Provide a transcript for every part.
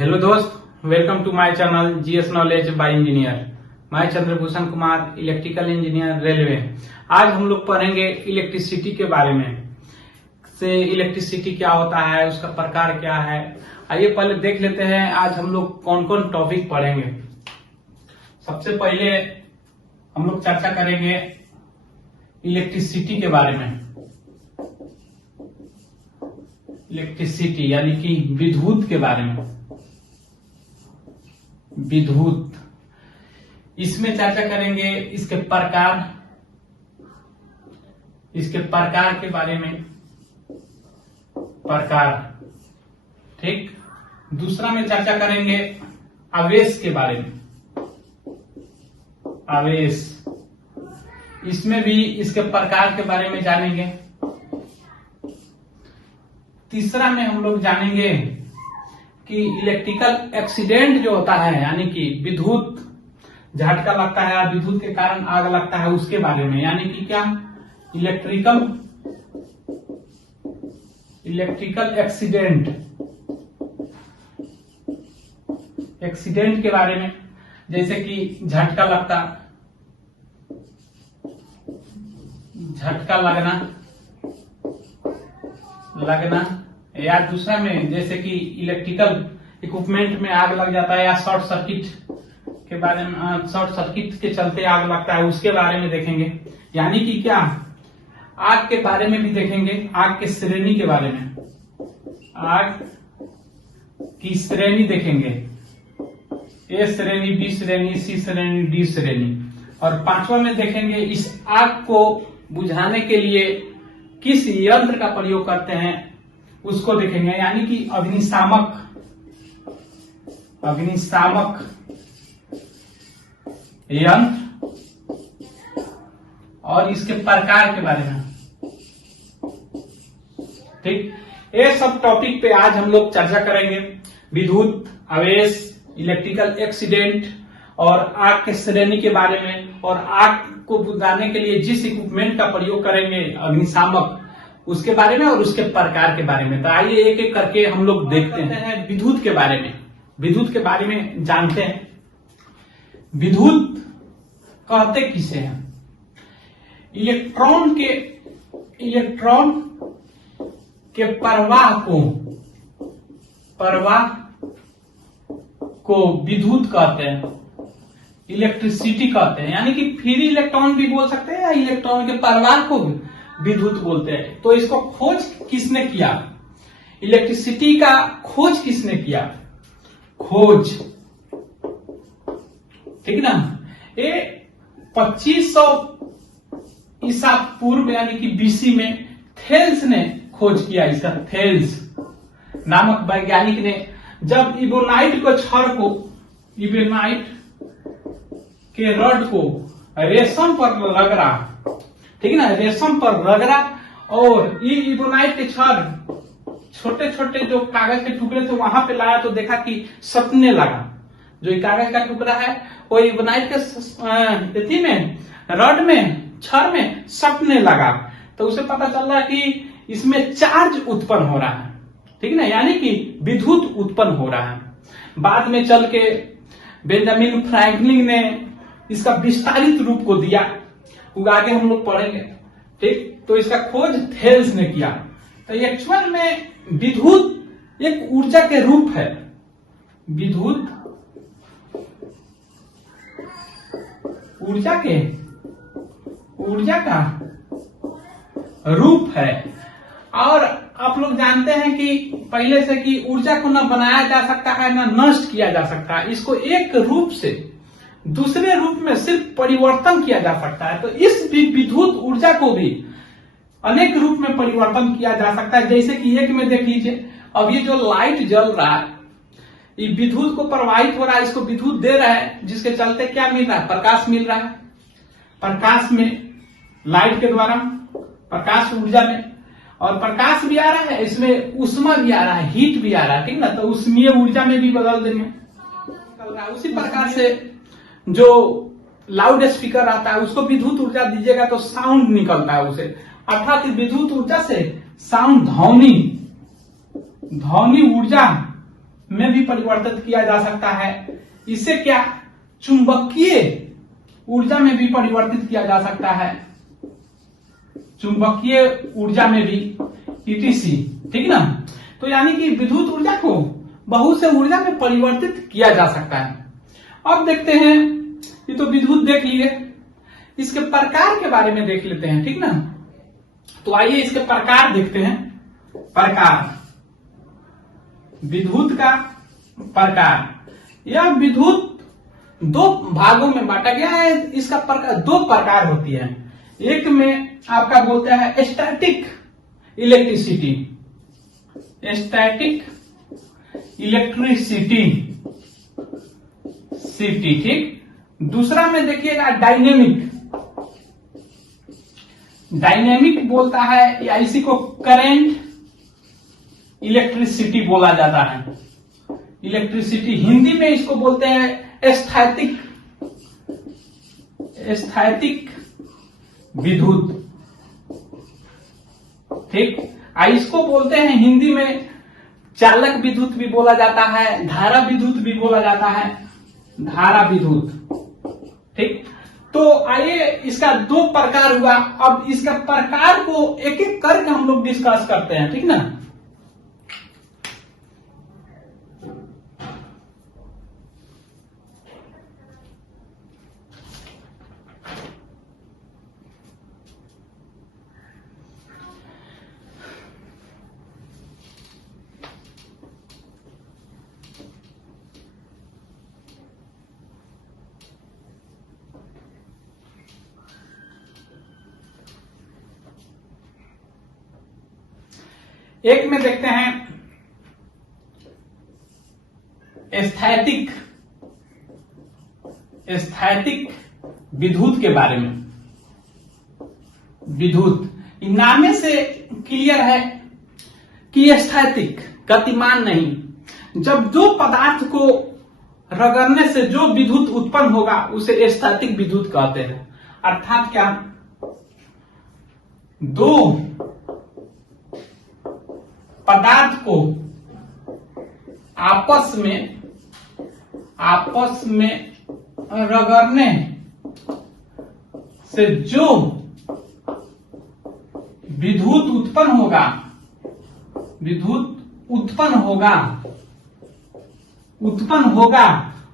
Hello दोस्त, welcome to my channel GS knowledge by engineer. मैं Chandrabhushan Kumar, electrical engineer, railway. आज हम लोग पढ़ेंगे इलेक्ट्रिसिटी के बारे में। इलेक्ट्रिसिटी क्या होता है, उसका प्रकार क्या है। आइए पहले देख लेते हैं आज हम लोग कौन कौन टॉपिक पढ़ेंगे। सबसे पहले हम लोग चर्चा करेंगे इलेक्ट्रिसिटी के बारे में। इलेक्ट्रिसिटी यानी कि विद्युत के बारे में। विद्युत, इसमें चर्चा करेंगे इसके प्रकार के बारे में। प्रकार, ठीक। दूसरा में चर्चा करेंगे आवेश के बारे में। आवेश, इसमें भी इसके प्रकार के बारे में जानेंगे। तीसरा में हम लोग जानेंगे कि इलेक्ट्रिकल एक्सीडेंट जो होता है, यानी कि विद्युत झटका लगता है, विद्युत के कारण आग लगता है, उसके बारे में। यानी कि क्या, इलेक्ट्रिकल एक्सीडेंट के बारे में। जैसे कि झटका लगना, या दूसरा में जैसे कि इलेक्ट्रिकल इक्विपमेंट में आग लग जाता है, या शॉर्ट सर्किट के बारे में, शॉर्ट सर्किट के चलते आग लगता है, उसके बारे में देखेंगे। यानी कि क्या, आग के बारे में भी देखेंगे, आग के श्रेणी के बारे में। आग की श्रेणी देखेंगे, ए श्रेणी, बी श्रेणी, सी श्रेणी, डी श्रेणी। और पांचवा में देखेंगे इस आग को बुझाने के लिए किस यंत्र का प्रयोग करते हैं, उसको देखेंगे। यानी कि अग्निशामक यंत्र और इसके प्रकार के बारे में, ठीक। ये सब टॉपिक पे आज हम लोग चर्चा करेंगे। विद्युत, आवेश, इलेक्ट्रिकल एक्सीडेंट और आग के श्रेणी के बारे में, और आग को बुझाने के लिए जिस इक्विपमेंट का प्रयोग करेंगे, अग्निशामक, उसके बारे में और उसके प्रकार के बारे में। तो आइए एक एक करके हम लोग देखते हैं विद्युत के बारे में। विद्युत के बारे में जानते हैं। विद्युत कहते किसे हैं? इलेक्ट्रॉन के प्रवाह को विद्युत कहते हैं, इलेक्ट्रिसिटी कहते हैं। यानी कि फ्री इलेक्ट्रॉन भी बोल सकते हैं, या इलेक्ट्रॉन के प्रवाह को विद्युत बोलते हैं। तो इसको खोज किसने किया? इलेक्ट्रिसिटी का खोज किसने किया? ठीक ना। ये 2500 ईसा पूर्व यानी कि बीसी में थेल्स ने खोज किया। इसका थेल्स नामक वैज्ञानिक ने जब इबोनाइट के रड को रेशम पर रगड़ा, ठीक है ना, रेशम पर रगड़ा, और ये इबोनाइट के क्षण छोटे छोटे जो कागज के टुकड़े थे वहां पे लाया, तो देखा कि सटने लगा। जो ये कागज का टुकड़ा है वो इबोनाइट के में, रड में, क्षण में सटने लगा। तो उसे पता चल रहा कि इसमें चार्ज उत्पन्न हो रहा है, ठीक है ना, यानी कि विद्युत उत्पन्न हो रहा है। बाद में चल के बेंजामिन फ्रैंकलिन ने इसका विस्तारित रूप को दिया, वो आगे हम लोग पढ़ेंगे, ठीक। तो इसका खोज थेल्स ने किया। तो एक्चुअल में विद्युत एक ऊर्जा के रूप है। विद्युत ऊर्जा का रूप है। और आप लोग जानते हैं कि पहले से कि ऊर्जा को न बनाया जा सकता है, न नष्ट किया जा सकता है। इसको एक रूप से दूसरे रूप में सिर्फ परिवर्तन किया जा सकता है। तो इस विद्युत ऊर्जा को भी अनेक रूप में परिवर्तन किया जा सकता है। जैसे कि एक में देख लीजिए, अब ये जो लाइट जल रहा है, ये विद्युत को प्रवाहित हो रहा है, इसको विद्युत दे रहा है, जिसके चलते क्या मिल रहा है? प्रकाश मिल रहा है। प्रकाश में, लाइट के द्वारा प्रकाश ऊर्जा में, और प्रकाश भी आ रहा है, इसमें ऊष्मा भी आ रहा है, हीट भी आ रहा है, ठीक ना। तो ऊष्मीय ऊर्जा में भी बदल देंगे। उसी प्रकार से जो लाउड स्पीकर आता है, उसको विद्युत ऊर्जा दीजिएगा तो साउंड निकलता है उसे, अर्थात विद्युत ऊर्जा से साउंड, ध्वनि ऊर्जा में भी परिवर्तित किया जा सकता है। इसे क्या चुंबकीय ऊर्जा में भी परिवर्तित किया जा सकता है, चुंबकीय ऊर्जा में भी, ईटीसी, ठीक ना। तो यानी कि विद्युत ऊर्जा को बहुत से ऊर्जा में परिवर्तित किया जा सकता है। अब देखते हैं, ये तो विद्युत देख लिए, इसके प्रकार के बारे में देख लेते हैं, ठीक ना। तो आइए इसके प्रकार देखते हैं। प्रकार, विद्युत का प्रकार, यह विद्युत दो भागों में बांटा गया है। इसका प्रकार, दो प्रकार होती है। एक में आपका बोलते हैं स्टैटिक इलेक्ट्रिसिटी, स्टैटिक इलेक्ट्रिसिटी, ठीक। दूसरा में देखिएगा डायनेमिक, डायनेमिक बोलता है, या इसी को करंट इलेक्ट्रिसिटी बोला जाता है। इलेक्ट्रिसिटी हिंदी में इसको बोलते हैं स्थैतिक, स्थैतिक विद्युत, ठीक। इसको बोलते हैं हिंदी में चालक विद्युत भी बोला जाता है, धारा विद्युत भी बोला जाता है, धारा विद्युत, ठीक। तो आइए, इसका दो प्रकार हुआ। अब इसका प्रकार को एक एक करके हम लोग डिस्कस करते हैं, ठीक ना। एक में देखते हैं स्थैतिक, स्थैतिक विद्युत के बारे में। विद्युत नामे से क्लियर है कि स्थैतिक, गतिमान नहीं। जब जो पदार्थ को रगड़ने से जो विद्युत उत्पन्न होगा उसे स्थैतिक विद्युत कहते हैं। अर्थात क्या, दो पदार्थ को आपस में रगड़ने से जो विद्युत उत्पन्न होगा,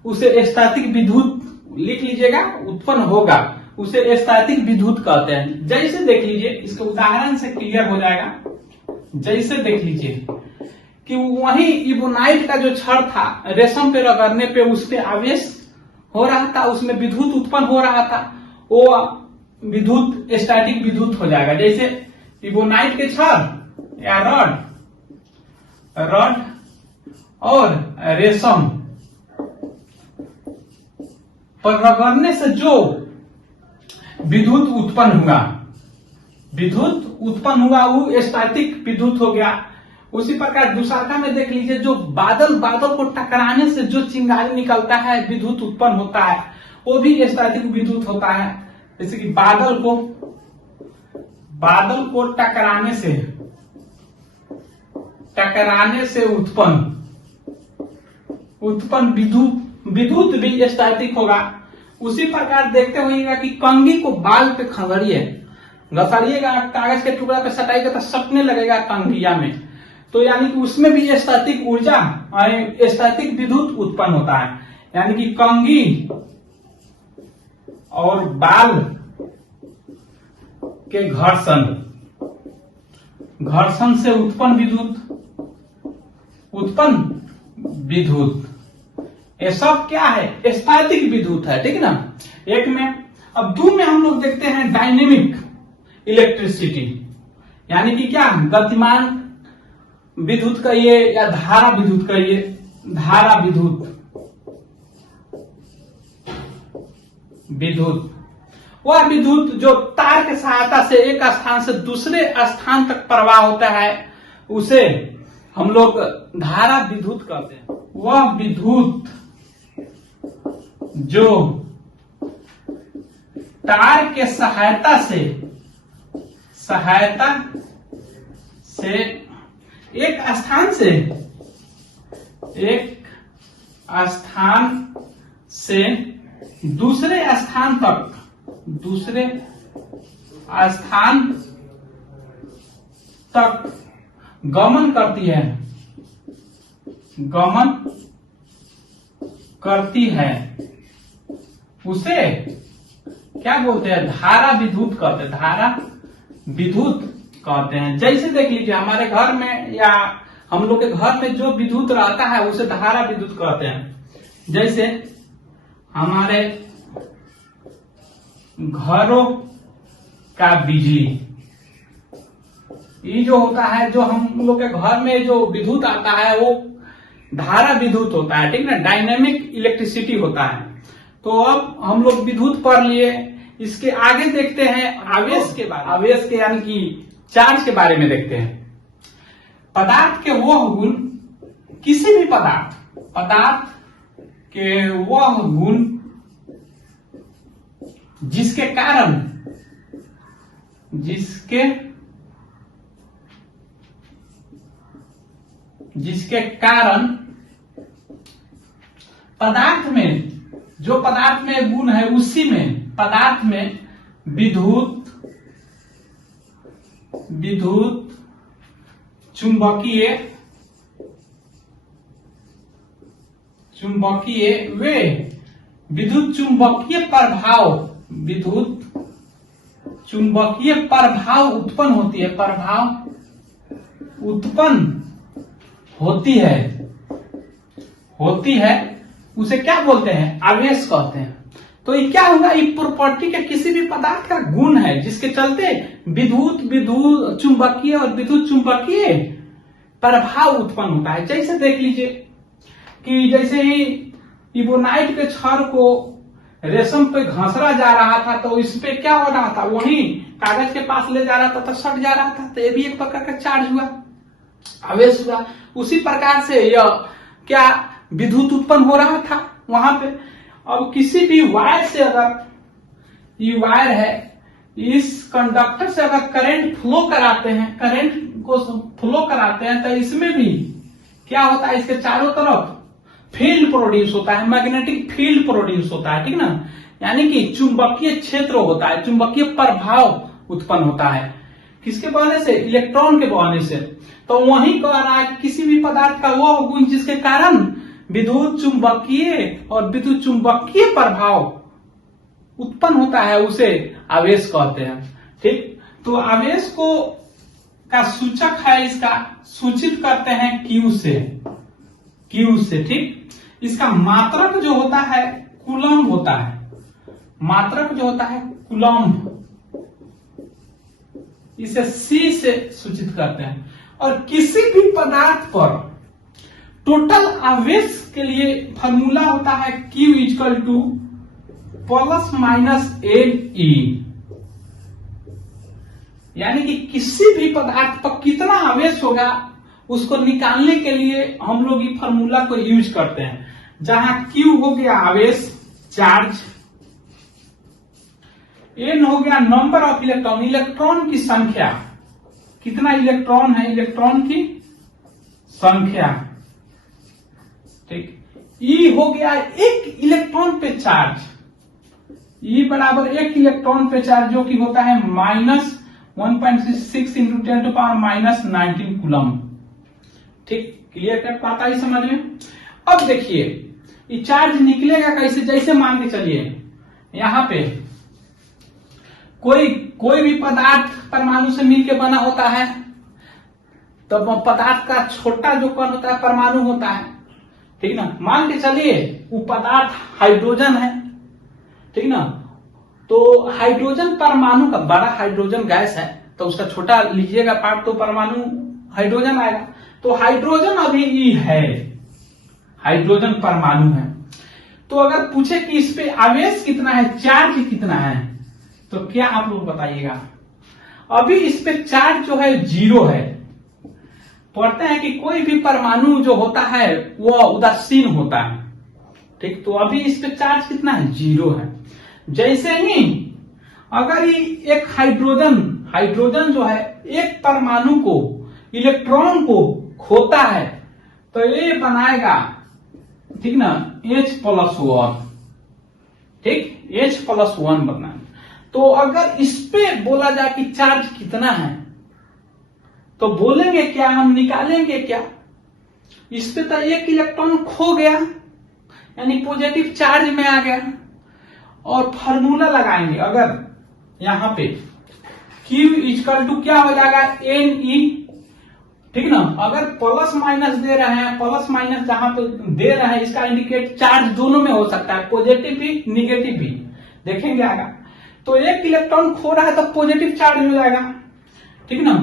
उसे स्थैतिक विद्युत, लिख लीजिएगा, उत्पन्न होगा उसे स्थैतिक विद्युत कहते हैं। जैसे देख लीजिए, इसके उदाहरण से क्लियर हो जाएगा। जैसे देख लीजिए कि वही इबोनाइट का जो छड़ था, रेशम पे रगड़ने पे उस पे आवेश हो रहा था, उसमें विद्युत उत्पन्न हो रहा था, वो विद्युत स्टैटिक विद्युत हो जाएगा। जैसे इबोनाइट के छड़ या रड और रेशम पर रगड़ने से जो विद्युत उत्पन्न हुआ वो स्टैटिक विद्युत हो गया। उसी प्रकार दूसरा में देख लीजिए, जो बादल को टकराने से जो चिंगारी निकलता है, विद्युत उत्पन्न होता है, वो भी स्टैटिक विद्युत होता है। जैसे कि बादल को टकराने से उत्पन्न विद्युत भी स्टैटिक होगा। उसी प्रकार देखते होइएगा कि कंघी को बाल पे घसड़िएगा, कागज के टुकड़ा पे सटाइएगा तो सटने लगेगा कंघिया में, तो यानी कि उसमें भी स्टैटिक ऊर्जा, स्टैटिक विद्युत उत्पन्न होता है। यानी कि कंघी और बाल के घर्षण से उत्पन्न विद्युत, ये सब क्या है, स्थैतिक विद्युत है, ठीक ना। एक में, अब दो में हम लोग देखते हैं डायनेमिक इलेक्ट्रिसिटी, यानी कि क्या, गतिमान विद्युत कहिए या धारा विद्युत कहिए, धारा विद्युत वह विद्युत जो तार के सहायता से एक स्थान से दूसरे स्थान तक प्रवाह होता है, उसे हम लोग धारा विद्युत कहते हैं। वह विद्युत जो तार के सहायता से एक स्थान से एक स्थान से दूसरे स्थान तक गमन करती है उसे क्या बोलते हैं? धारा विद्युत कहते हैं। जैसे देख लीजिए हमारे घर में या हम लोग के घर में जो विद्युत रहता है उसे धारा विद्युत कहते हैं। जैसे हमारे घरों का बिजली, ये जो होता है, जो हम लोग के घर में जो विद्युत आता है वो धारा विद्युत होता है, ठीक ना, डायनेमिक इलेक्ट्रिसिटी होता है। तो अब हम लोग विद्युत पढ़ लिए, इसके आगे देखते हैं आवेश के यानी कि चार्ज के बारे में देखते हैं। पदार्थ के वह गुण, किसी भी पदार्थ के वह गुण जिसके कारण पदार्थ में गुण है, उसी में पदार्थ में विद्युत चुंबकीय वे विद्युत चुंबकीय प्रभाव उत्पन्न होती है, उसे क्या बोलते हैं? आवेश कहते हैं। तो ये क्या होगा? ये प्रॉपर्टी के किसी भी पदार्थ का गुण है जिसके चलते विद्युत चुंबकीय और विद्युत चुंबकीय प्रभाव उत्पन्न होता है। जैसे देख लीजिए कि जैसे ही इबोनाइट के छड़ को रेशम पे घसरा जा रहा था तो इस पे क्या हो रहा था? वही कागज के पास ले जा रहा था तो सट जा रहा था, तो ये भी एक प्रकार का चार्ज हुआ, आवेश हुआ। उसी प्रकार से यह क्या विद्युत उत्पन्न हो रहा था वहां पे। अब किसी भी वायर से, अगर ये वायर है, इस कंडक्टर से अगर करंट फ्लो कराते हैं तो इसमें भी क्या होता है? इसके चारों तरफ फील्ड प्रोड्यूस होता है, मैग्नेटिक फील्ड प्रोड्यूस होता है, ठीक ना, यानी कि चुंबकीय क्षेत्र होता है, चुंबकीय प्रभाव उत्पन्न होता है। किसके बहाने से? इलेक्ट्रॉन के बहाने से। तो वही कह रहा है किसी भी पदार्थ का वो गुण जिसके कारण विद्युत चुंबकीय और विद्युत चुंबकीय प्रभाव उत्पन्न होता है उसे आवेश कहते हैं, ठीक। तो आवेश को का सूचक है, इसका सूचित करते हैं क्यू से, ठीक। इसका मात्रक जो होता है कूलम्ब होता है, मात्रक जो होता है कूलम्ब, इसे सी से सूचित करते हैं। और किसी भी पदार्थ पर टोटल आवेश के लिए फॉर्मूला होता है Q equal two plus minus NE, यानी कि किसी भी पदार्थ पर कितना आवेश होगा उसको निकालने के लिए हम लोग ये फॉर्मूला को यूज करते हैं, जहां Q हो गया आवेश, चार्ज, N हो गया नंबर ऑफ इलेक्ट्रॉन, इलेक्ट्रॉन की संख्या, कितना इलेक्ट्रॉन है, इलेक्ट्रॉन की संख्या, ठीक। E हो गया एक इलेक्ट्रॉन पे चार्ज, E बराबर एक इलेक्ट्रॉन पे चार्ज, जो कि होता है minus 1.6 into 10 to power minus 19 coulomb, ठीक। क्लियर कर पाता है समझ में? अब देखिए ये चार्ज निकलेगा कैसे? जैसे मान के चलिए यहां पे कोई भी पदार्थ परमाणु से मिलकर बना होता है, तो पदार्थ का छोटा जो कण होता है परमाणु होता है, ठीक ना। मान के चलिए वो पदार्थ हाइड्रोजन है, ठीक ना। तो हाइड्रोजन परमाणु का बड़ा हाइड्रोजन गैस है, तो उसका छोटा लीजिएगा पार्ट तो परमाणु हाइड्रोजन आएगा। तो हाइड्रोजन अभी ई है, हाइड्रोजन परमाणु है। तो अगर पूछे कि इस पे आवेश कितना है, चार्ज कितना है, तो क्या आप लोग बताइएगा? अभी इस पे चार्ज जो है 0 है। पढ़ते हैं कि कोई भी परमाणु जो होता है वो उदासीन होता है, ठीक। तो अभी इस पे चार्ज कितना है? 0 है। जैसे ही अगर ये एक हाइड्रोजन जो है एक परमाणु को, इलेक्ट्रॉन को खोता है, तो ये बनाएगा, ठीक ना, H+1, ठीक, H+1 बनना है। तो अगर इस पे बोला जाए कि चार्ज कितना है, तो बोलेंगे क्या, हम निकालेंगे क्या, इस पे तो एक इलेक्ट्रॉन खो गया, यानी पॉजिटिव चार्ज में आ गया, और फार्मूला लगाएंगे। अगर यहां पे Q इक्वल टू क्या हो जाएगा, Ne, ठीक ना। अगर प्लस माइनस दे रहे हैं, प्लस माइनस जहां पे दे रहे हैं, इसका इंडिकेट चार्ज दोनों में हो सकता है, पॉजिटिव भी निगेटिव भी, देखेंगे आगे। तो एक इलेक्ट्रॉन खो रहा है तो पॉजिटिव चार्ज हो जाएगा, ठीक ना,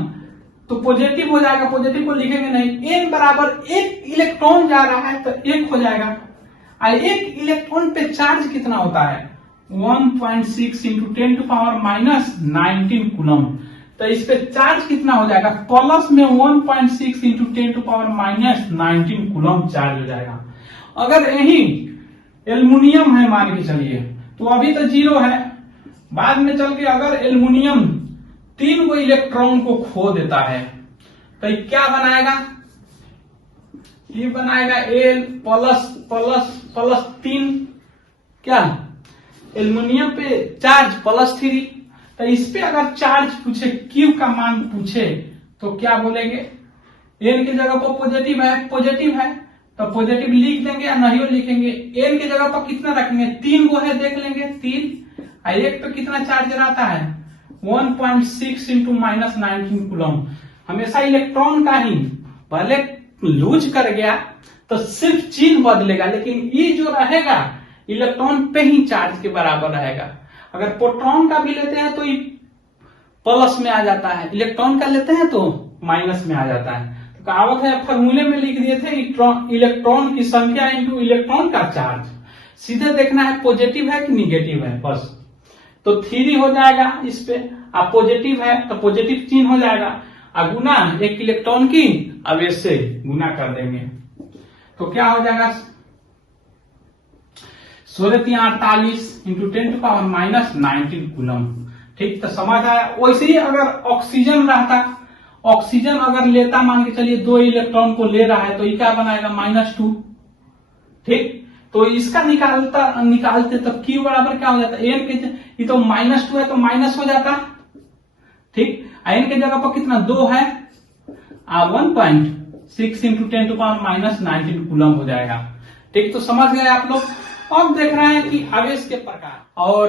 तो पॉजिटिव हो जाएगा, पॉजिटिव को लिखेंगे नहीं। n बराबर एक इलेक्ट्रॉन जा रहा है तो एक हो जाएगा। एक इलेक्ट्रॉन पे चार्ज कितना होता है, 1.6 इंटू 10⁻⁻19 कूलम। तो इस पे चार्ज कितना हो जाएगा, प्लस में 1.6 इंटू 10⁻⁻19 कूलम चार्ज हो जाएगा। अगर यही एल्युमिनियम है मान के चलिए, तो अभी तो 0 है, बाद में चल के अगर एल्युमिनियम 3 को इलेक्ट्रॉन को खो देता है तो ये क्या बनाएगा, ये बनाएगा L प्लस प्लस प्लस 3, क्या एल्युमिनियम पे चार्ज +3। तो इस पे अगर चार्ज पूछे, Q का मान पूछे, तो क्या बोलेंगे, N की जगह पर पॉजिटिव है तो पॉजिटिव लिख देंगे या नहीं लिखेंगे। N की जगह पर कितना रखेंगे, 3 को है, देख लेंगे 3, एक पे कितना चार्ज रहता है, 1.6 इंटू -19 कूलम। हमेशा इलेक्ट्रॉन का ही पहले लूज कर गया तो सिर्फ चिन्ह बदलेगा, लेकिन ये जो रहेगा इलेक्ट्रॉन पे ही चार्ज के बराबर रहेगा। अगर प्रोटॉन का भी लेते हैं तो ये प्लस में आ जाता है, इलेक्ट्रॉन का लेते हैं तो माइनस में आ जाता है। तो कहावत है, फॉर्मूले में लिख दिए थे, इलेक्ट्रॉन की संख्या इंटू इलेक्ट्रॉन का चार्ज। सीधे देखना है पॉजिटिव है कि निगेटिव है बस। तो 3 हो जाएगा इस पे, अब पॉजिटिव है तो पॉजिटिव चिन्ह हो जाएगा, और गुना एक इलेक्ट्रॉन की आवेश से गुना कर देंगे तो क्या हो जाएगा, 16×48 इंटू 10⁻⁻19 कूलम। ठीक, तो समझ आया। वैसे ही अगर ऑक्सीजन रहता, ऑक्सीजन अगर लेता, मान के चलिए 2 इलेक्ट्रॉन को ले रहा है, तो ये क्या बनाएगा, -2। ठीक, तो इसका निकालते तो Q बराबर क्या हो जाता है, N के, ये तो -2 है तो माइनस हो जाता, ठीक, N के जगह पर कितना 2 है, 1.6 इंटू 10⁻⁻19 कूलम हो जाएगा। ठीक, तो समझ गए आप लोग। अब देख रहे हैं कि आवेश के प्रकार, और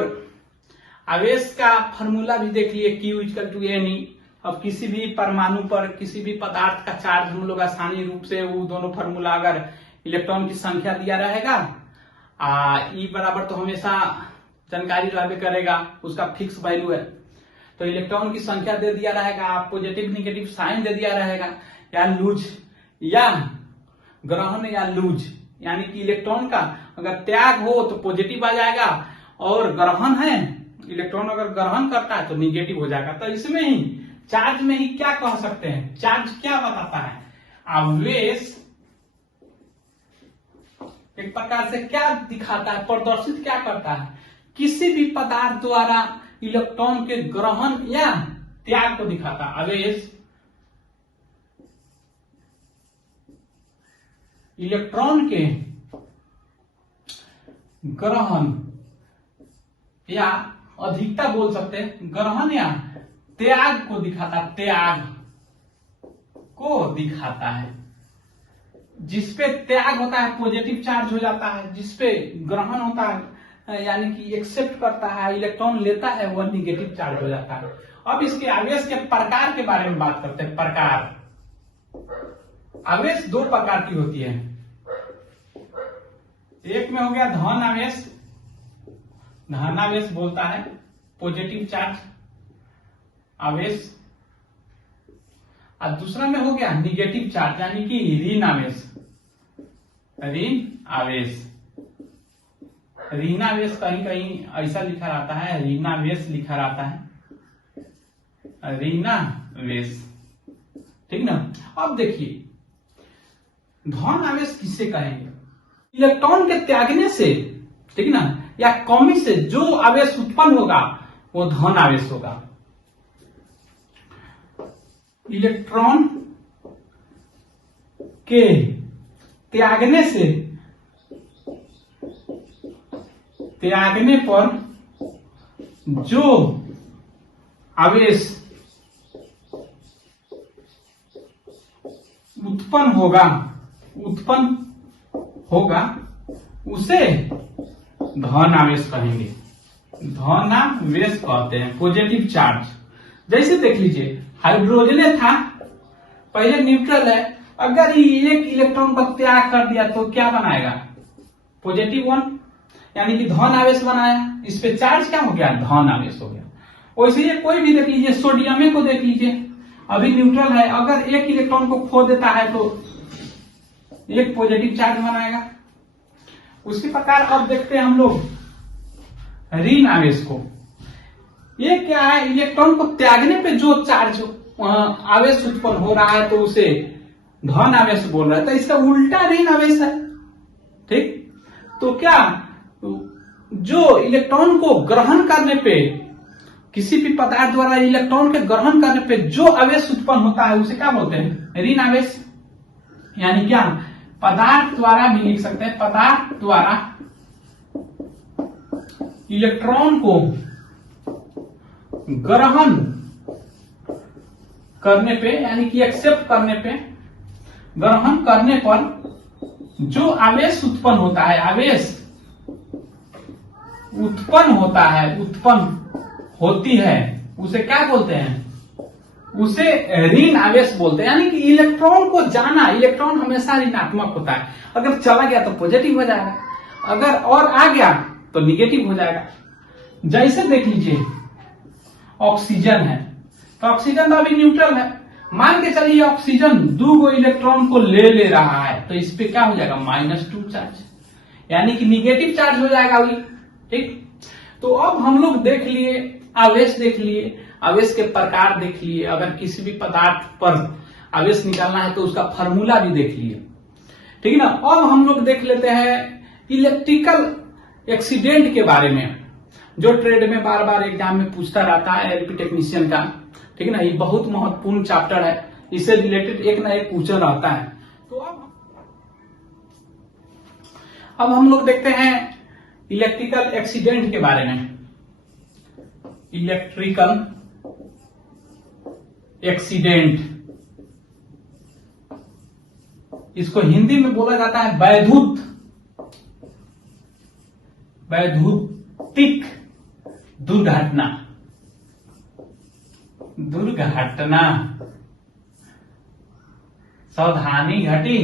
आवेश का फॉर्मूला भी देख लिए, Q इक्वल टू Ne। अब किसी भी परमाणु पर किसी भी पदार्थ का चार्ज हम लोग आसानी रूप से वो दोनों फॉर्मूला, अगर इलेक्ट्रॉन की संख्या दिया रहेगा, E बराबर तो हमेशा जानकारी रहबे करेगा, उसका फिक्स वैल्यू है, तो इलेक्ट्रॉन की संख्या दे दिया रहेगा, पॉजिटिव निगेटिव साइन दे दिया रहेगा, या लूज या ग्रहण या लूज, यानी कि इलेक्ट्रॉन का अगर त्याग हो तो पॉजिटिव आ जाएगा, और ग्रहण है, इलेक्ट्रॉन अगर ग्रहण करता है तो निगेटिव हो जाएगा। तो इसमें ही चार्ज में ही क्या कह सकते हैं, चार्ज क्या बताता है, आवेश एक प्रकार से क्या दिखाता है, प्रदर्शित क्या करता है, किसी भी पदार्थ द्वारा इलेक्ट्रॉन के ग्रहण या त्याग को दिखाता है। आवेश इलेक्ट्रॉन के ग्रहण या अधिकता बोल सकते हैं, ग्रहण या त्याग को दिखाता, त्याग को दिखाता है। जिसपे त्याग होता है पॉजिटिव चार्ज हो जाता है, जिसपे ग्रहण होता है यानी कि एक्सेप्ट करता है, इलेक्ट्रॉन लेता है, वह निगेटिव चार्ज हो जाता है। अब इसके आवेश के प्रकार के बारे में बात करते हैं। प्रकार, आवेश 2 प्रकार की होती है। एक में हो गया धन आवेश, धन आवेश बोलता है पॉजिटिव चार्ज आवेश, और दूसरा में हो गया निगेटिव चार्ज यानी कि ऋण आवेश। ऋण आवेश, ऋणावेश कहीं कहीं ऐसा लिखा रहता है, ऋणावेश लिखा रहता है, ऋणावेश, ठीक ना। अब देखिए धन आवेश किसे कहेंगे, इलेक्ट्रॉन के त्यागने से, ठीक ना, या कमी से जो आवेश उत्पन्न होगा वो धन आवेश होगा। इलेक्ट्रॉन के त्यागने पर जो आवेश उत्पन्न होगा उसे धन आवेश कहेंगे। धन आवेश कहते हैं, पॉजिटिव चार्ज। जैसे देख लीजिए, हाइड्रोजन था, पहले न्यूट्रल है, अगर ये एक इलेक्ट्रॉन का त्याग कर दिया तो क्या बनाएगा? पॉजिटिव 1, यानी कि धन आवेश बनाया। इस पे चार्ज क्या हो गया? धन आवेश हो गया। वैसे ही कोई भी देख लीजिए, सोडियम को देख लीजिए, अभी न्यूट्रल है, अगर एक इलेक्ट्रॉन को खो देता है तो एक पॉजिटिव चार्ज बनाएगा। उसी प्रकार अब देखते हैं हम लोग ऋण आवेश को। ये क्या है? इलेक्ट्रॉन को त्यागने पे जो चार्ज आवेश उत्पन्न हो रहा है तो उसे धन आवेश बोल रहा है, तो इसका उल्टा ऋण आवेश है। ठीक, तो क्या जो इलेक्ट्रॉन को ग्रहण करने पे, किसी भी पदार्थ द्वारा इलेक्ट्रॉन के ग्रहण करने पे जो आवेश उत्पन्न होता है उसे क्या बोलते हैं? ऋण आवेश। यानी क्या? पदार्थ द्वारा भी लिख सकते हैं, पदार्थ द्वारा इलेक्ट्रॉन को ग्रहण करने पे, यानी कि एक्सेप्ट करने पे, ग्रहण करने पर जो आवेश उत्पन्न होता है, आवेश उत्पन्न होता है, उत्पन्न होती है, उसे क्या बोलते हैं? उसे ऋण आवेश बोलते हैं। यानी कि इलेक्ट्रॉन को जाना, इलेक्ट्रॉन हमेशा ऋणात्मक होता है, अगर चला गया तो पॉजिटिव हो जाएगा, अगर और आ गया तो निगेटिव हो जाएगा। जैसे देख लीजिए, ऑक्सीजन है, तो ऑक्सीजन तो अभी न्यूट्रल है, मान के चलिए ऑक्सीजन 2 इलेक्ट्रॉन को ले रहा है, तो इस पे क्या हो जाएगा? -2 चार्ज, यानी कि निगेटिव चार्ज हो जाएगा अभी। ठीक, तो अब हम लोग देख लिए आवेश, देख लिए आवेश के प्रकार, देख लिए अगर किसी भी पदार्थ पर आवेश निकालना है तो उसका फार्मूला भी देख लिए। ठीक है ना। अब हम लोग देख लेते हैं इलेक्ट्रिकल एक्सीडेंट के बारे में, जो ट्रेड में बार बार एग्जाम में पूछता रहता है, एलपी टेक्नीशियन का। ठीक है ना, ये बहुत महत्वपूर्ण चैप्टर है, इससे रिलेटेड एक ना एक क्वेश्चन आता है। तो अब हम लोग देखते हैं इलेक्ट्रिकल एक्सीडेंट के बारे में। इलेक्ट्रिकल एक्सीडेंट, इसको हिंदी में बोला जाता है वैद्युतिक दुर्घटना। सावधानी घटी,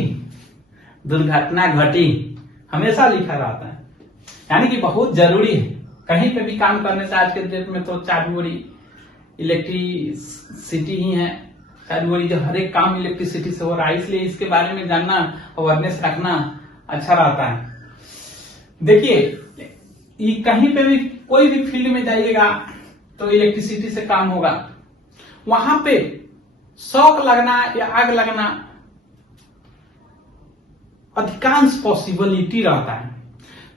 दुर्घटना घटी, हमेशा लिखा रहता है, यानी कि बहुत जरूरी है। कहीं पे भी काम करने से आज के डेट में तो चाबी बड़ी इलेक्ट्रिसिटी ही है, चाबी बड़ी जो हर एक काम इलेक्ट्रिसिटी से हो रहा है, इसलिए इसके बारे में जानना, अवेयरनेस रखना अच्छा रहता है। देखिए, कहीं पे भी कोई भी फील्ड में जाइएगा तो इलेक्ट्रिसिटी से काम होगा, वहां पे शॉक लगना या आग लगना अधिकांश पॉसिबिलिटी रहता है।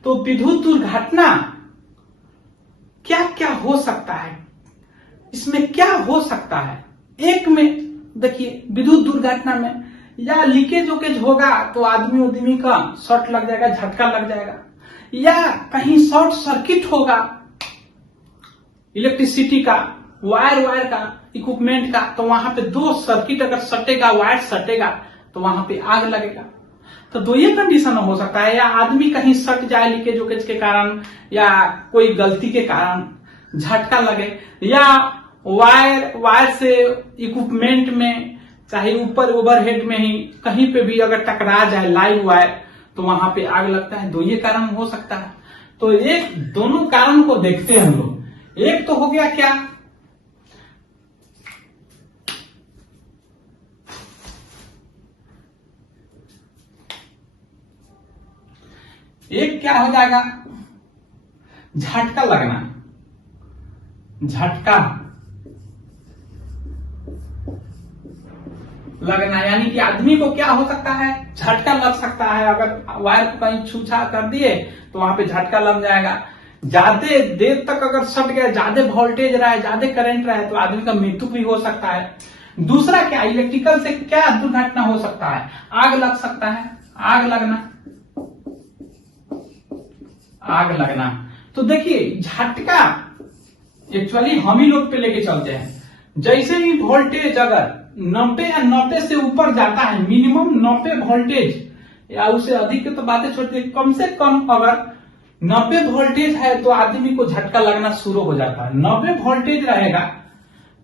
तो विद्युत दुर्घटना क्या क्या हो सकता है, इसमें क्या हो सकता है? एक में देखिए, विद्युत दुर्घटना में या लीकेज वोकेज होगा तो आदमी का शॉर्ट लग जाएगा, झटका लग जाएगा, या कहीं शॉर्ट सर्किट होगा इलेक्ट्रिसिटी का, वायर का, इक्विपमेंट का, तो वहां पे 2 सर्किट अगर सटेगा, वायर सटेगा तो वहां पे आग लगेगा। तो 2 ही कंडीशन हो सकता है, या आदमी कहीं सट जाए लीकेज वोकेज के कारण, या कोई गलती के कारण झटका लगे, या वायर से इक्विपमेंट में, चाहे ऊपर ओवरहेड में ही कहीं पे भी अगर टकरा जाए लाइव वायर तो वहां पे आग लगता है। 2 ये कारण हो सकता है। तो दोनों कारण को देखते हैं हम लोग। एक तो हो गया क्या, एक क्या हो जाएगा, झटका लगना, यानी कि आदमी को क्या हो सकता है, झटका लग सकता है। अगर वायर को कहीं छूछा कर दिए तो वहां पे झटका लग जाएगा। ज्यादा देर तक अगर सट गया, ज्यादा वोल्टेज रहा है, ज्यादा करंट रहा है तो आदमी का मृत्यु भी हो सकता है। दूसरा क्या, इलेक्ट्रिकल से क्या दुर्घटना हो सकता है, आग लग सकता है। आग लगना, आग लगना। तो देखिए झटका एक्चुअली हम ही लोग पे लेके चलते हैं। जैसे ही वोल्टेज अगर 90 या 90 से ऊपर जाता है, मिनिमम 90 वोल्टेज या उससे अधिक की तो बातें छोड़ते, कम से कम अगर 90 वोल्टेज है तो आदमी को झटका लगना शुरू हो जाता है। 90 वोल्टेज रहेगा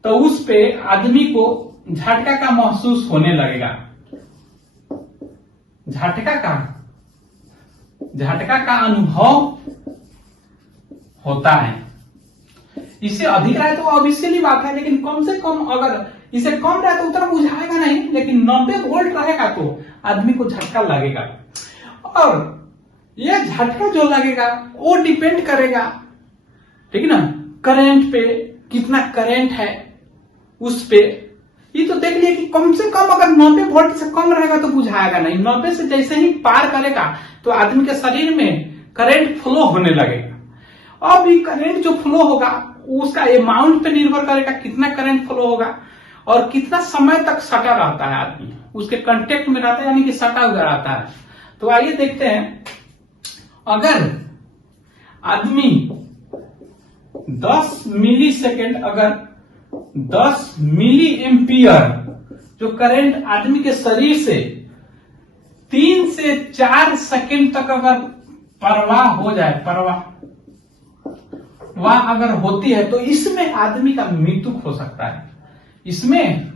तो उस पे आदमी को झटका का महसूस होने लगेगा। झटका का अनुभव होता है। इससे अधिक रहे तो ऑब्वियसली बात है, लेकिन कम से कम अगर इसे कम रहे तो उतना बुझाएगा नहीं, लेकिन 90 वोल्ट रहेगा तो आदमी को झटका लगेगा। और यह झटका जो लगेगा वो डिपेंड करेगा, ठीक है ना, करंट पे, कितना करंट है उस पे। ये तो देख लिया कि कम से कम अगर 90 वोल्ट से कम रहेगा तो बुझाएगा नहीं, 90 से जैसे ही पार करेगा तो आदमी के शरीर में करंट फ्लो होने लगेगा। अब ये करंट जो फ्लो होगा उसका अमाउंट पे निर्भर करेगा, कितना करंट फ्लो होगा और कितना समय तक सटा रहता है आदमी, उसके कांटेक्ट में रहता है, यानी कि सटा हुआ रहता है। तो आइए देखते हैं, अगर आदमी 10 मिली सेकेंड, अगर 10 मिली एम्पियर जो करंट आदमी के शरीर से 3 से 4 सेकेंड तक अगर प्रवाह हो जाए, वह अगर होती है तो इसमें आदमी का मृत्यु हो सकता है। इसमें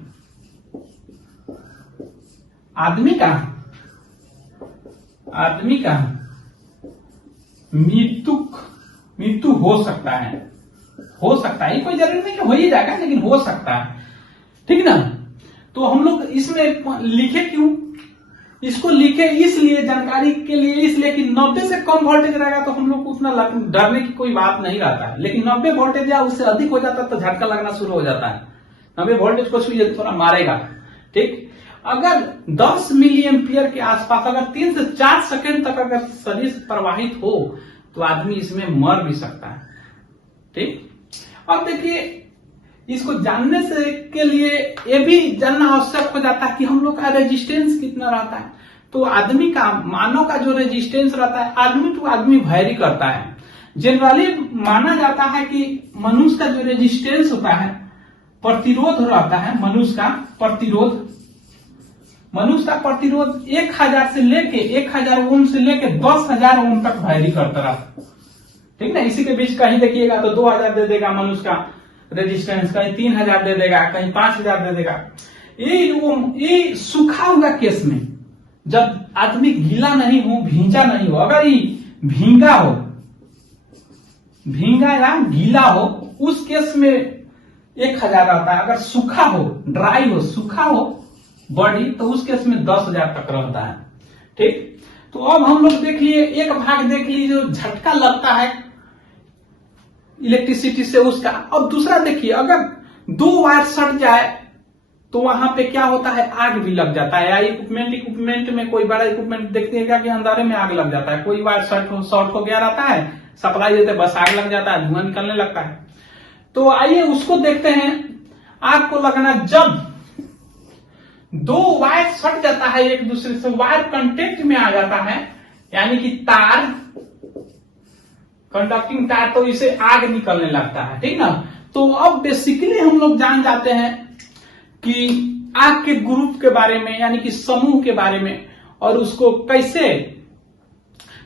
आदमी का मृत्यु हो सकता है। कोई जरूरी नहीं कि हो ही जाएगा, लेकिन हो सकता है, ठीक ना। तो हम लोग इसमें लिखे क्यों, इसको लिखे इसलिए, जानकारी के लिए इसलिए कि 90 से कम वोल्टेज रहेगा तो हम लोग को उतना डरने की कोई बात नहीं रहता है, लेकिन 90 वोल्टेज या उससे अधिक हो जाता है तो झटका लगना शुरू हो जाता है। 90 वोल्टेज को छूइए थोड़ा मारेगा, ठीक। अगर 10 मिली एम्पियर के आसपास अगर 3 से 4 सेकेंड तक अगर शरीर से प्रवाहित हो तो आदमी इसमें मर भी सकता है, ठीक। अब देखिए, इसको जानने से के लिए ये भी जानना आवश्यक हो जाता है कि हम लोग का रेजिस्टेंस कितना रहता है। तो आदमी का, मानव का जो रेजिस्टेंस रहता है, आदमी टू आदमी वेरी करता है। जनरली माना जाता है कि मनुष्य का जो रेजिस्टेंस होता है, प्रतिरोध रहता है, मनुष्य का प्रतिरोध 1000 से लेके 1000 ओम से लेके 10,000 ओम तक वेरी करता रहता है, ठीक ना। इसी के बीच कहीं देखिएगा तो 2000 दे देगा मनुष्य का रेजिस्टेंस, कहीं 3000 दे देगा, कहीं 5000 दे देगा। ये सूखा हुआ केस में, जब आदमी गीला नहीं हो, भींजा नहीं हो, अगर ये भींगा या गीला हो, उस केस में 1000 आता है। अगर सूखा हो, ड्राई हो, सूखा हो बॉडी, तो उस केस में 10,000 तक रहता है, ठीक। तो अब हम लोग देख लिए, एक भाग देख लीजिए जो झटका लगता है इलेक्ट्रिसिटी से उसका। अब दूसरा देखिए, अगर 2 वायर सट जाए तो वहां पे क्या होता है, आग भी लग जाता है। या इक्विपमेंट में कोई बड़ा इक्विपमेंट देखते हैं क्या कि अंधारे में आग लग जाता है, कोई वायर शॉर्ट हो गया रहता है, सप्लाई देते बस आग लग जाता है, धुआं निकलने लगता है। तो आइए उसको देखते हैं। आग को लगना, जब 2 वायर सट जाता है एक दूसरे से, वायर कांटेक्ट में आ जाता है, यानी कि तार, कंडक्टिंग तार, तो इसे आग निकलने लगता है, ठीक ना। तो अब बेसिकली हम लोग जान जाते हैं कि आग के ग्रुप के बारे में, यानी कि समूह के बारे में, और उसको कैसे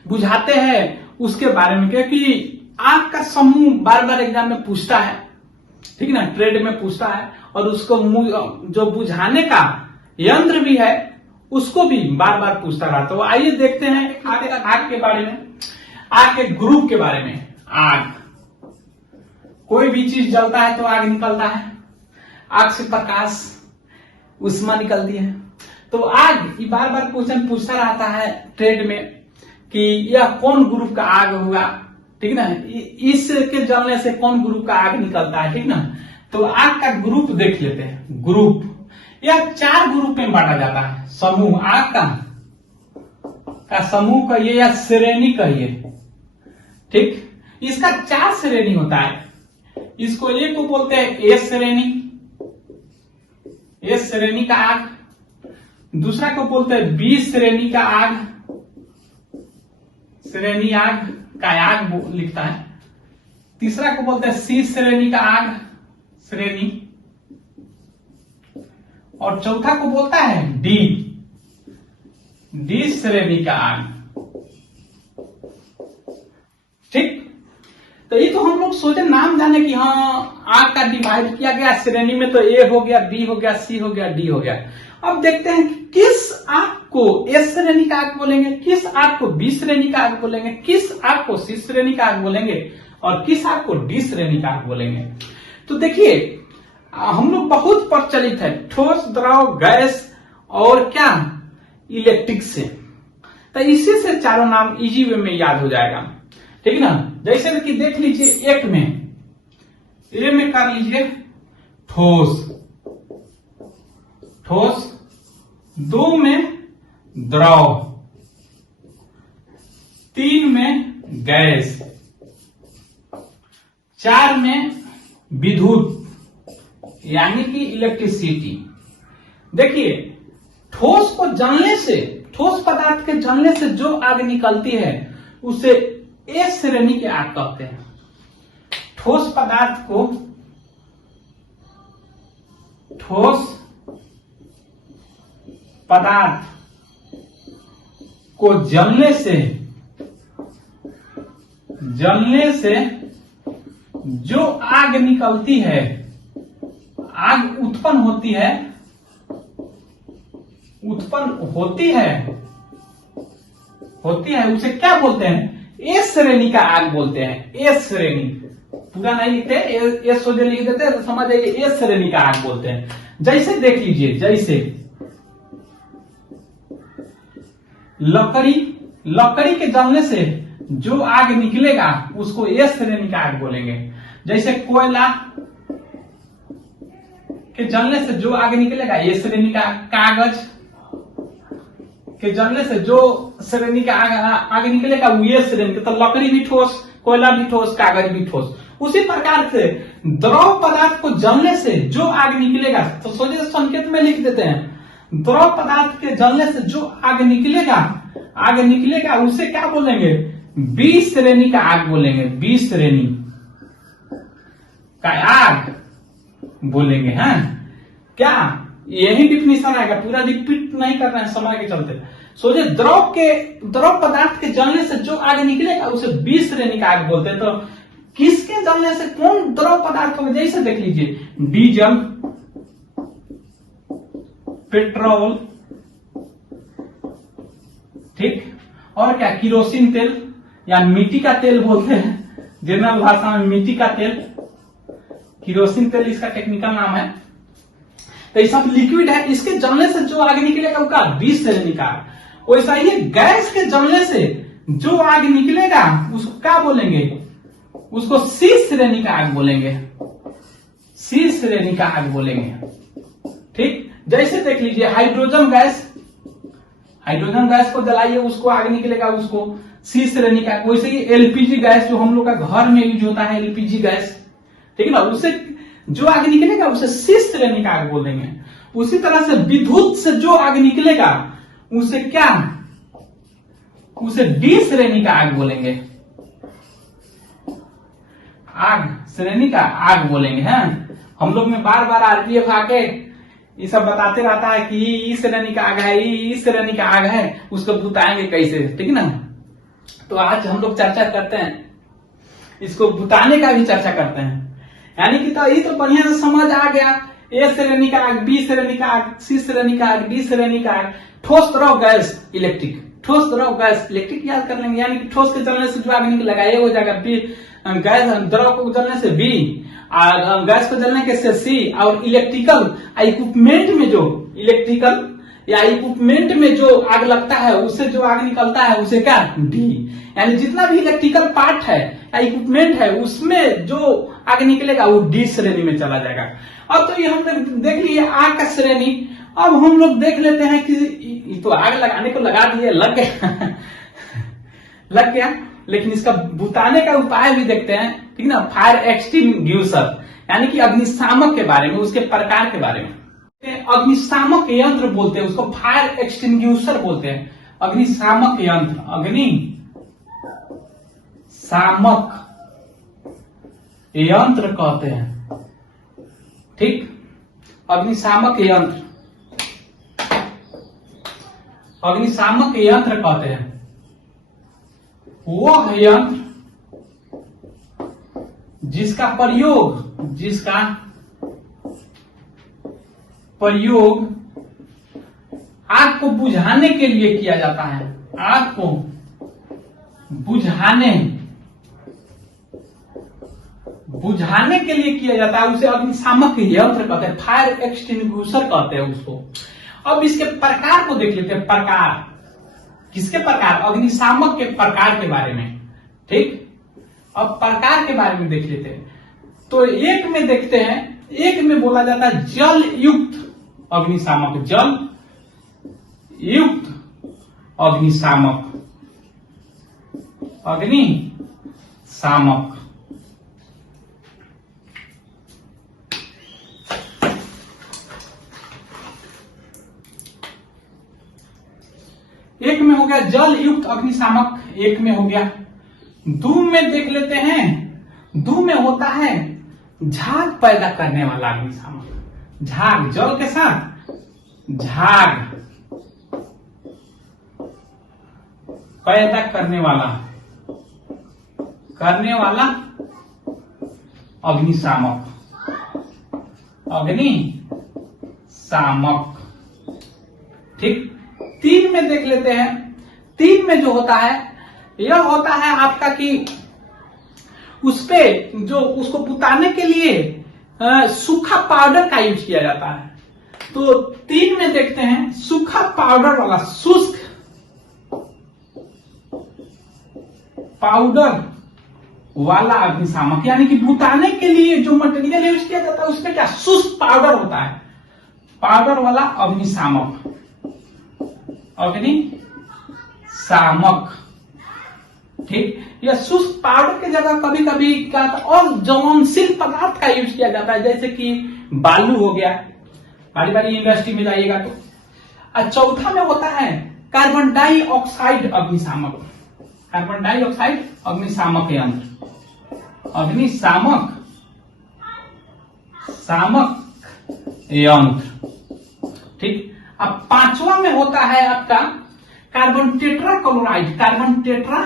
बुझाते हैं उसके बारे में। क्योंकि आग का समूह बार बार एग्जाम में पूछता है, ठीक ना, ट्रेड में पूछता है, और उसको जो बुझाने का यंत्र भी है उसको भी बार बार पूछता रहा। तो आइए देखते हैं आग के बारे में, आग के ग्रुप के बारे में। आग, कोई भी चीज जलता है तो आग निकलता है, आग से प्रकाश, उष्मा निकलती है। तो आग, ये बार बार क्वेश्चन पूछता रहता है ट्रेड में कि यह कौन ग्रुप का आग होगा, ठीक ना, इसके जलने से कौन ग्रुप का आग निकलता है, ठीक ना। तो आग का ग्रुप देख लेते हैं। ग्रुप, यह 4 ग्रुप में बांटा जाता है। समूह, आग का समूह कहिए या श्रेणी कहिए, ठीक। इसका 4 श्रेणी होता है। इसको एक को बोलते हैं ए श्रेणी, का आग। दूसरा को बोलते हैं बी श्रेणी का आग, श्रेणी आग का आग लिखता है। तीसरा को बोलते हैं सी श्रेणी का आग, श्रेणी। और चौथा को बोलता है डी, डी श्रेणी का आग। ठीक, तो ये तो हम लोग सोचे नाम जाने कि हाँ आग का डिवाइड किया गया श्रेणी में, तो ए हो गया, बी हो गया, सी हो गया, डी हो गया। अब देखते हैं कि किस आग को ए श्रेणी का आग बोलेंगे, किस आग को बी श्रेणी का आग बोलेंगे, किस आग को सी श्रेणी का आग बोलेंगे और किस आग को डी श्रेणी का आग बोलेंगे। तो देखिए हम लोग बहुत प्रचलित है ठोस, द्रव, गैस और क्या इलेक्ट्रिक से, तो इसी से चारों नाम इजी वे में याद हो जाएगा। ठीक है ना, जैसे कि देख लीजिए एक में ए में कर लीजिए ठोस, ठोस, दो में द्रव, तीन में गैस, चार में विद्युत यानी कि इलेक्ट्रिसिटी। देखिए ठोस को जलने से, ठोस पदार्थ के जलने से जो आग निकलती है उसे ए श्रेणी के आग कहते हैं। ठोस पदार्थ को, ठोस पदार्थ को जलने से, जलने से जो आग निकलती है, आग उत्पन्न होती है, उत्पन्न होती है, होती है, उसे क्या बोलते हैं? ए श्रेणी का आग बोलते हैं। ए श्रेणी पूरा नहीं लिखते, ए सोचे लिख देते हैं तो समझ जाइए ए श्रेणी का आग बोलते हैं। जैसे देख लीजिए, जैसे लकड़ी, लकड़ी के जलने से जो आग निकलेगा उसको ए श्रेणी का आग बोलेंगे। जैसे कोयला के जलने से जो आग निकलेगा ए श्रेणी का। कागज के जलने से जो श्रेणी का आग निकलेगा वो ए श्रेणी का। तो लकड़ी भी ठोस, कोयला भी ठोस, कागज भी ठोस। उसी प्रकार से द्रव पदार्थ को जलने से जो आग निकलेगा, तो सोचिए संकेत में लिख देते हैं, द्रव पदार्थ के जलने से जो आग निकलेगा, आग निकलेगा उसे क्या बोलेंगे? बी श्रेणी का आग बोलेंगे। बी श्रेणी का आग बोलेंगे। हैं क्या? यही डिफिनेशन आएगा, पूरा रिपीट नहीं कर रहे हैं समय के चलते। सोचिए द्रव पदार्थ के जलने से जो आग निकलेगा उसे बी श्रेणी का आग बोलते हैं। तो किसके जलने से कौन द्रव पदार्थ होगा? जैसे देख लीजिए डीजल, पेट्रोल, ठीक, और क्या किरोसिन तेल या मिट्टी का तेल बोलते हैं जनरल भाषा में, मिट्टी का तेल, किरोसिन तेल इसका टेक्निकल नाम है। तो ये सब लिक्विड है, इसके जलने से जो आग निकलेगा उसका बी श्रेणी का। वैसा ही गैस के जलने से जो आग निकलेगा उसको क्या बोलेंगे? उसको सी श्रेणी का आग बोलेंगे। सी श्रेणी का आग बोलेंगे। ठीक, जैसे देख लीजिए हाइड्रोजन गैस, हाइड्रोजन गैस को जलाइए उसको आग निकलेगा, उसको सी श्रेणी का। वैसे ही एलपीजी गैस जो हम लोग का घर में यूज होता है, एलपीजी गैस, ठीक है ना, उसे जो आग निकलेगा उसे सी श्रेणी का आग बोलेंगे। उसी तरह से विद्युत से जो आग निकलेगा उसे क्या? उसे डी श्रेणी का आग बोलेंगे। आग श्रेणी का आग बोलेंगे। हैं हम लोग में बार बार आरपीएफ आके ये सब बताते रहता है कि इस श्रेणी का आग है, इस श्रेणी का आग है, उसको बुताएंगे कैसे, ठीक है ना। तो आज हम लोग चर्चा करते हैं, इसको बुताने का भी चर्चा करते हैं। यानी कि तो ये तो बढ़िया से समझ आ गया, ए श्रेणी का आग, बी श्रेणी का आग, सी श्रेणी का आग, डी श्रेणी का आग। ठोस, द्रव, गैस, इलेक्ट्रिक। ठोस, द्रव, गैस, इलेक्ट्रिक याद कर लेंगे। यानी कि ठोस के जलने से जो आग निकलेगा ये हो जाएगा बी, गैस द्रव को जलने से बी, और गैस को जलने के से सी, और इलेक्ट्रिकल इक्विपमेंट में जो इलेक्ट्रिकल या इक्विपमेंट में जो आग लगता है उससे जो आग निकलता है उसे क्या? डी। यानी जितना भी इलेक्ट्रिकल पार्ट है या इक्विपमेंट है उसमें जो आग निकलेगा वो डी श्रेणी में चला जाएगा। अब तो ये हमने देख लिए आग का श्रेणी। अब हम लोग देख लेते हैं कि तो आग लगाने को लगा दिए, लग गया लग गया, लेकिन इसका बुताने का उपाय भी देखते हैं, ठीक ना। फायर एक्सटिंग्विशर यानी कि अग्निशामक के बारे में, उसके प्रकार के बारे में। अग्निशामक यंत्र बोलते हैं उसको, फायर एक्सटिंग्विशर बोलते हैं। अग्निशामक यंत्र, अग्निशामक यंत्र कहते हैं। ठीक, अग्निशामक यंत्र, अग्निशामक यंत्र कहते हैं वह यंत्र जिसका प्रयोग आग को बुझाने के लिए किया जाता है। आग को बुझाने के लिए किया जाता है, उसे अग्निशामक यंत्र कहते हैं, फायर एक्सटिंग्विशर कहते हैं उसको। अब इसके प्रकार को देख लेते हैं। प्रकार, किसके प्रकार? अग्निशामक के प्रकार के बारे में। ठीक, अब प्रकार के बारे में देख लेते हैं। तो एक में देखते हैं, एक में बोला जाता है जल युक्त अग्निशामक, जल युक्त अग्निशामक, अग्निशामक। एक में हो गया जल युक्त अग्निशामक, एक में हो गया। दो में देख लेते हैं, दो में होता है झाग पैदा करने वाला अग्निशामक। झाग, जल के साथ झाग पैदा करने वाला अग्निशामक, अग्निशामक। ठीक, तीन में देख लेते हैं। तीन में जो होता है यह होता है आपका कि उस पे जो उसको बुताने के लिए सूखा पाउडर का यूज किया जाता है। तो तीन में देखते हैं सूखा पाउडर वाला, शुष्क पाउडर वाला अग्निशामक, यानी कि बुताने के लिए जो मटेरियल यूज किया जाता है उसमें क्या शुष्क पाउडर होता है, पाउडर वाला अग्निशामक, अग्निशामक। ठीक, यह शुष्क पाउडर की जगह कभी कभी क्या और ज्वलनशील पदार्थ का यूज किया जाता है, जैसे कि बालू हो गया, बारी बारी यूनिवर्सिटी में जाइएगा तो। और चौथा में होता है कार्बन डाइऑक्साइड अग्निशामक, कार्बन डाइऑक्साइड अग्निशामक यंत्र, अग्निशामक यंत्र। ठीक, अब पांचवा में होता है आपका carbon tetra chloride, carbon tetra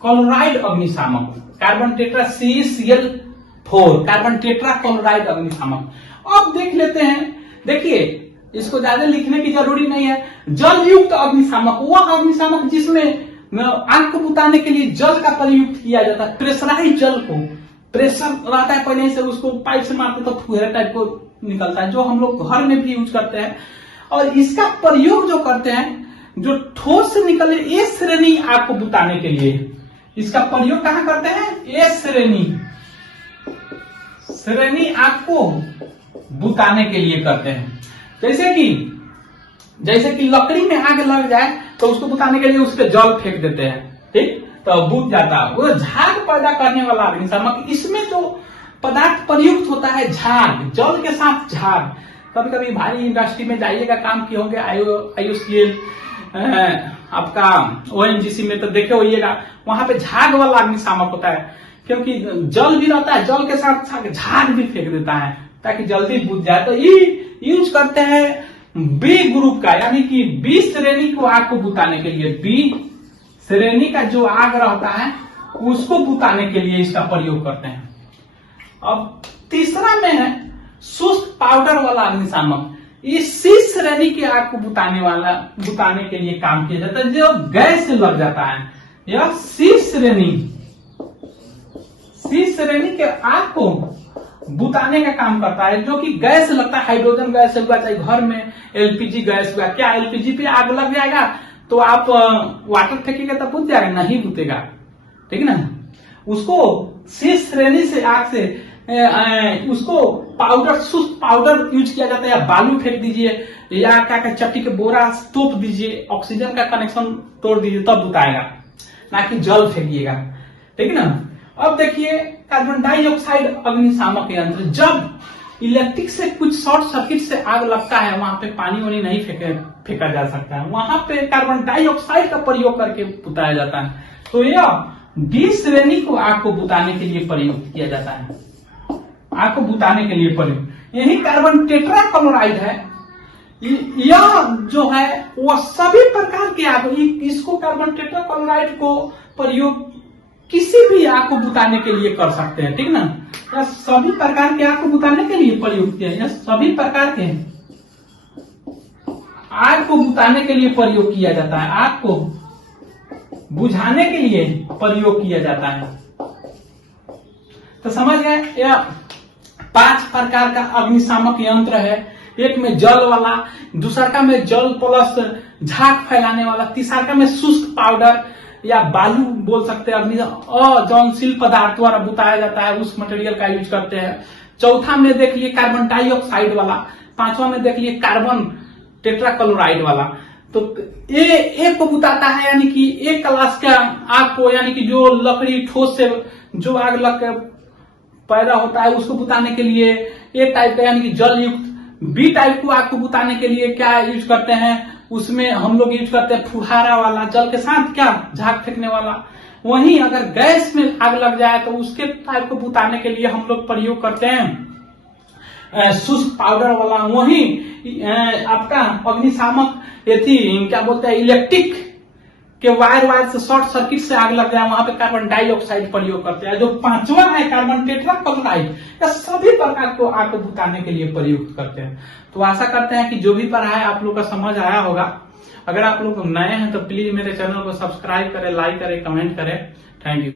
chloride अग्निशामक, carbon tetra CeCl4, carbon tetra chloride अग्निशामक। अब देख लेते हैं, देखिए इसको ज्यादा लिखने की जरूरी नहीं है। जल युक्त अग्निशामक, वह अग्निशामक जिसमें आग को बुताने के लिए जल का प्रयुक्त किया जाता है, प्रेशराइज जल को, प्रेशर रहता है पहले से, उसको पाइप से मारते तो फुहारा टाइप को निकलता है, जो हम लोग घर में भी यूज करते हैं। और इसका प्रयोग जो करते हैं, जो ठोस से निकले ए श्रेणी आग को बुताने के लिए, इसका प्रयोग कहां करते हैं? ए श्रेणी आग को बुताने के लिए करते हैं। जैसे कि लकड़ी में आग लग जाए तो उसको बुताने के लिए उस पर जल फेंक देते हैं, ठीक, तो बुझ जाता है। वो झाग पैदा करने वाला अग्निशामक, इसमें जो पदार्थ प्रयुक्त होता है झाग, जल के साथ झाग। कभी कभी भारी इंडस्ट्री में जाइएगा, काम किए होंगे, IOCL आपका ONGC में तो देखे होइएगा, वहां पे झाग वाला अग्निशामक होता है, क्योंकि जल भी रहता है, जल के साथ झाग भी फेंक देता है ताकि जल्दी बुझ जाए। तो ये यूज करते हैं बी ग्रुप का, यानी कि बी श्रेणी को आग को बुताने के लिए, बी श्रेणी का जो आग रहता है उसको बुताने के लिए इसका प्रयोग करते हैं। अब तीसरा में है शुष्क पाउडर वाला अग्निशामक। इस सी श्रेणी की आग को बुताने के लिए काम किया जाता है, जो गैस से लग जाता है। यह सी श्रेणी के आग को बुताने का काम करता है, जो कि गैस लगता है, हाइड्रोजन गैस हुआ, चाहे घर में LPG गैस हुआ। क्या LPG पे आग लग जाएगा तो आप वाटर फेंकेंगे तो बुझ जाएगा? नहीं बुझेगा, ठीक है ना। उसको सी श्रेणी से आग से उसको पाउडर, शुष्क पाउडर यूज किया जाता है, या बालू फेंक दीजिए, या क्या चट्टी के बोरा तोप दीजिए, ऑक्सीजन का कनेक्शन तोड़ दीजिए, तब बुताएगा, ना कि जल फेंकिएगा, ठीक है ना। अब देखिए कार्बन डाइऑक्साइड अग्निशामक यंत्र, जब इलेक्ट्रिक से कुछ शॉर्ट सर्किट से आग लगता है, वहां पे पानी वानी नहीं फेंका जा सकता है, वहां पे कार्बन डाइऑक्साइड का प्रयोग करके बुताया जाता है। तो यह डी श्रेणी को आग को बुताने के लिए प्रयोग किया जाता है, आग को बुताने के लिए प्रयोग। यही कार्बन टेट्राक्लोराइड है, यह जो है वह सभी प्रकार के आग, इसको कार्बन टेट्राक्लोराइड को प्रयोग किसी भी आग को बुताने के लिए कर सकते हैं, ठीक ना। यह सभी प्रकार के आग को बुताने के लिए प्रयोग किया, यह सभी प्रकार के आग को बुताने के लिए प्रयोग किया जाता है, आग को बुझाने के लिए प्रयोग किया जाता है। तो समझ गए, यह 5 प्रकार का अग्निशामक यंत्र है। एक में जल वाला, दूसरा का में जल प्लस झाग फैलाने वाला, तीसरा का में शुष्क पाउडर या बालू बोल सकते हैं, अज्वलनशील पदार्थ द्वारा बुताया जाता है, उस मटेरियल का यूज करते हैं। चौथा में देख लिए कार्बन डाइऑक्साइड वाला, पांचवा में देख लिए कार्बन टेट्राक्लोराइड वाला। तो एक को बुताता है, यानी कि एक क्लास का आग को, यानी कि जो लकड़ी ठोस से जो आग लग कर पैदा होता है उसको बुताने के लिए एक टाइप का, यानी कि जल युक्त। बी टाइप को आग को बुताने के लिए क्या यूज करते हैं, उसमें हम लोग यूज करते हैं फुहारा वाला, जल के साथ क्या झाग फेंकने वाला। वहीं अगर गैस में आग लग जाए तो उसके टाइप को बुताने के लिए हम लोग प्रयोग करते हैं शुष्क पाउडर वाला। वहीं आपका अग्निशामक यदि क्या बोलते हैं इलेक्ट्रिक के वायर से शॉर्ट सर्किट से आग लग जाए, वहां पे कार्बन डाइऑक्साइड प्रयोग करते हैं। जो पांचवा है कार्बन टेट्राक्लोराइड, या सभी प्रकार को आग को बुताने के लिए प्रयुक्त करते हैं। तो आशा करते हैं कि जो भी पढ़ा है आप लोग का समझ आया होगा। अगर आप लोग नए हैं तो प्लीज मेरे चैनल को सब्सक्राइब करें, लाइक करें, कमेंट करें। Thank you.